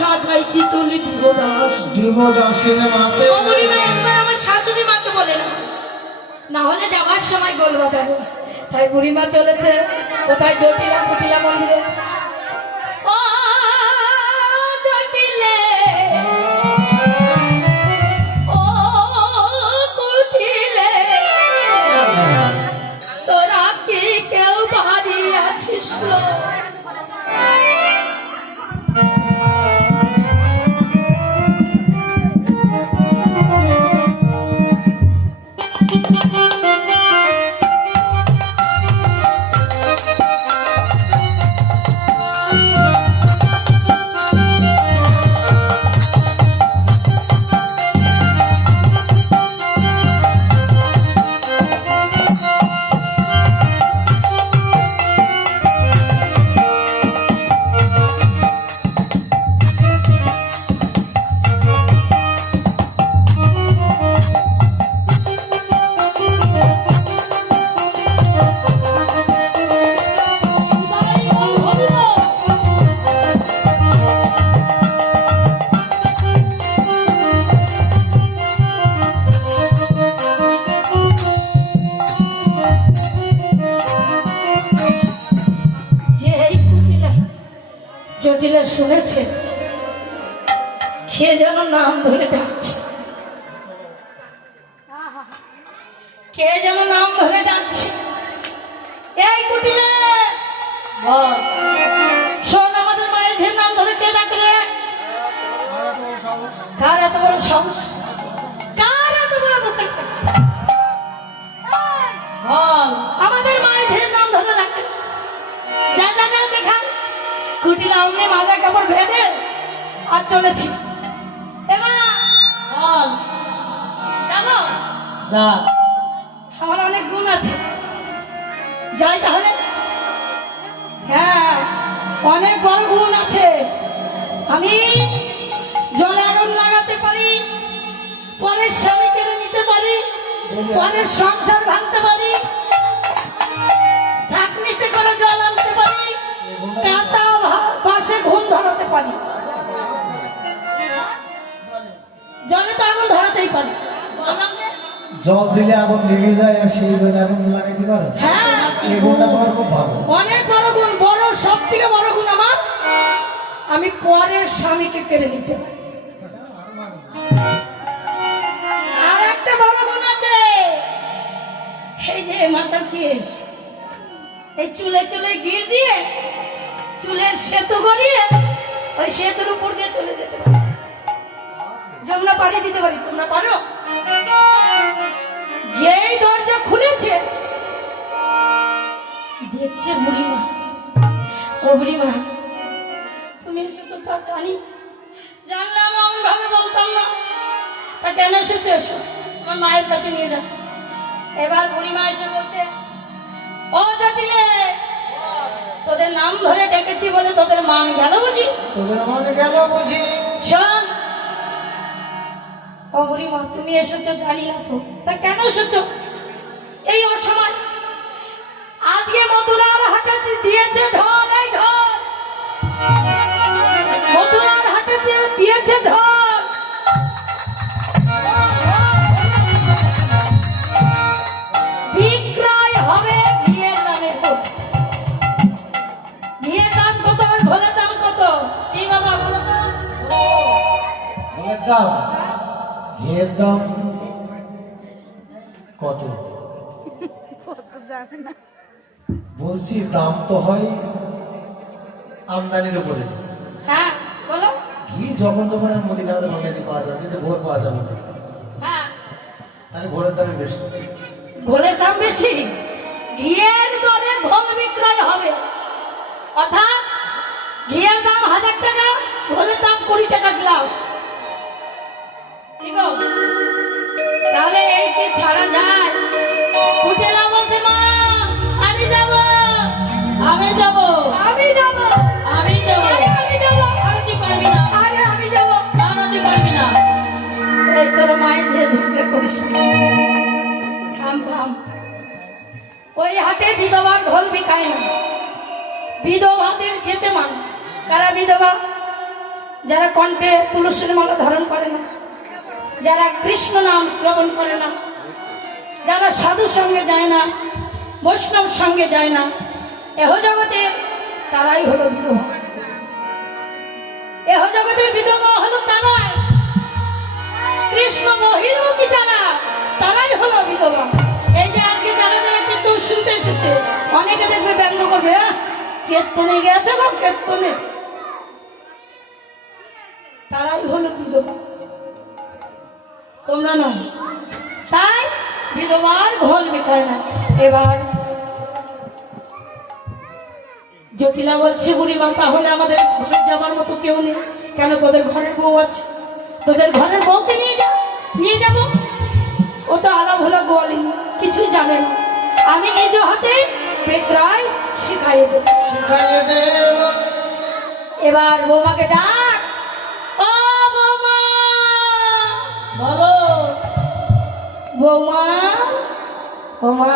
সাজাইছি তুলি দিবদাস দিবদাসের মাতে বুড়িমা একবার আমার শাশুড়ি মাকে বলে না হলে যাবার সময় বলবা দেবো। তাই বুড়িমা চলেছে কোথায় জটিলা কুটিলা মন্দিরে। ও জটিলে ও কুটিলে তোরা কি কেউ বাড়ি আছিস? জটিলা শুনেছে কে যেন নাম ধরে ডাকছে, কে যেন নাম ধরে ডাকছে। এই কুটিলে শোন, আমাদের মায়ের নাম ধরে কে ডাকলে? কার এত বড় সাহস? কার এত বড় মুখ? আমাদের মায়ের নাম ধরে ডাকে। যা যা যা দেখা কুটিলা অমনি মাজা কাপড় ভেদে আর চলেছি। এবার যাবো, যা, আমার অনেক গুণ আছে, যাই তাহলে। হ্যাঁ, অনেক বড় গুণ আছে। আমি জলে আগুন লাগাতে পারি, পরের স্বামী কেড়ে নিতে পারি, পরের সংসার ভাঙতে পারি, ঝাঁকনিতে করে জল আনতে পারি, কাঁথা পাশে ঘুম ধরাতে পারি। জলে তো আগুন ধরাতেই পারি। জল দিলে আগুন নিভে যায় আর সেই জন্য আগুন লাগাইতে পারো। হ্যাঁ, এই গুণটা তোমার খুব ভালো। অনেক বড় গুণ, বড়, সব থেকে বড় গুণ আমার, আমি পরের স্বামীকে কেড়ে নিতে পারি। আর একটা বড় গুণ আছে, এই যে মাথার কেশ, এই চুলে চুলে গির দিয়ে চুলের সেতু গড়িয়ে ওই সেতুর উপর দিয়ে চলে যেতে পারি, যমুনা পাড়ি দিতে পারি। তোমরা পারো? যেই দরজা খুলেছে দেখছে বুড়িমা, ও বুড়িমা তুমি এসেছো তা জানি, জানলাম এমন ভাবে বলতাম না, তা কেন এসেছো? এসো, আমার মায়ের কাছে নিয়ে যাও। এবার বুড়িমা এসে বলছে, ও জটিলে, তোদের নাম ধরে ডেকেছি বলে তোদের মান গেল বুঝি? তোদের মান গেল বুঝি? শোন, ও বুড়িমা তুমি এসেছো জানি না তো, তা কেন এসেছো এই অসময়? আজকে মথুরার হাটে দিয়েছে ঢোল, এই ঢোল মথুরার হাটে দিয়েছে ঢোল, বিক্রয় হবে ঘিয়ের দামের ঢোল। ঘিয়ের দাম কত আর ঢোলের দাম কত? কি বাবা বলো তো? ঢোলের দাম, ঘিয়ের দাম কত? বলছি দাম তো হয় আমদানির উপরে। হ্যাঁ বলো। ঘি যখন তখন মুদিখানাতে বাঙালি পাওয়া যাবে, কিন্তু ঘোর পাওয়া যাবে না। হ্যাঁ, তাহলে ঘোরের দামই বেশি। ঘোলের দাম বেশি, ঘিয়ের দরে ঘোল বিক্রয় হবে। অর্থাৎ ঘিয়ের দাম 1000 টাকা, ঘোলের দাম 20 টাকা গ্লাস। ঠিক আছে? তাহলে এই কি ছাড়া যায়? কুটিলা বলছে, মা আমি যাব, আমি যাব, আমি যাব, আমি যাব, আমি যাব। আরে তুই পারবি না, আরে আমি যাব, না না তুই পারবি না। এই তোর মায়ের যে ঝগড়া করিস, থাম থাম। ওই হাটে বিধবার ঘোল বিকায় না, বিধবাদের যেতে মান। কারা বিধবা? যারা কণ্ঠে তুলসীর মালা ধারণ করে না, যারা কৃষ্ণ নাম শ্রবণ করে না, যারা সাধুর সঙ্গে যায় না, বৈষ্ণব সঙ্গে যায় না, এহ জগতের তারাই হলো বিধবা। এহ জগতের বিধবা হলো তারাই, কৃষ্ণ বহির্মুখী যারা, তারাই হলো বিধবা। এই যে আজকে যারা যারা কীর্তন শুনতে এসেছে, অনেকে দেখবে ব্যঙ্গ করবে, কীর্তনে গেছে না, কীর্তনে, তারাই হলো বিধবা, তোমরা না। তাই বিধবার ঘর বিকায় না। এবার জটিলা বলছে, বুড়িমা তাহলে আমাদের ঘরে যাবার মতো কেউ নেই কেন? তোদের ঘরের বউ আছে, তোদের ঘরের বউকে নিয়ে যাব। ও তো আলা ভোলা গোয়ালি, কিছুই জানে না। আমি নিজ হাতে বেকরায় শিখাইয়ে দেব। এবার বৌমাকে ডাক, ও বৌমা, বলো বৌমা। বৌমা,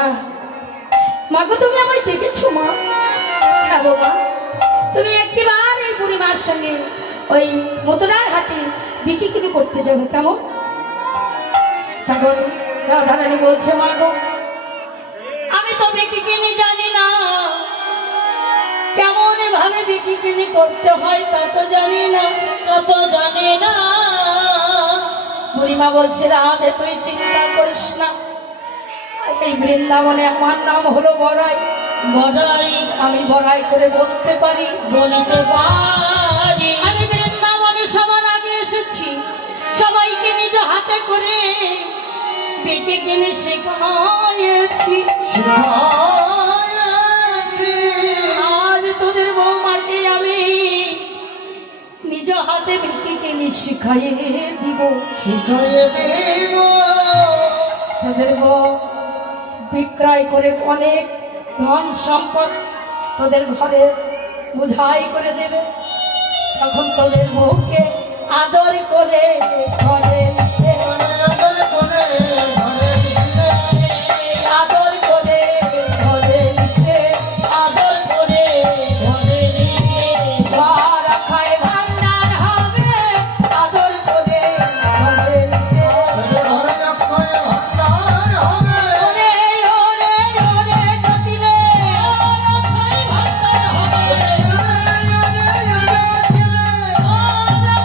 মাকে তুমি আমায় দেখেছো মা? হ্যাঁ বৌমা, তুমি একটিবার এই বুড়িমার সঙ্গে ওই মথুরার হাটে বিক্রি করতে যাবে, কেমন? তখন রাধারানী বলছে, মা গো, আমি তো বিক্রি জানি না, কেমন ভাবে বিক্রি করতে হয় তা তো জানি না, বুড়িমা বলছে, রাধে তুই চিন্তা করিস না, এই বৃন্দাবনে আমার নাম হলো বড়াই। বড়াই আমি বড়াই করে বলতে পারি। আমি বৃন্দাবনে সবার আগে এসেছি, সবাইকে নিজ হাতে করে বেঁকে কিনে শেখাইছি। আজ তোদের বৌমাকে আমি নিজ হাতে বেঁকে কিনে শিখাইয়ে দিব। তোদের বউ বিক্রয় করে অনেক ধন সম্পদ তোদের ঘরে বোঝাই করে দেবে, তখন তোদের বউকে আদর করে ঘরে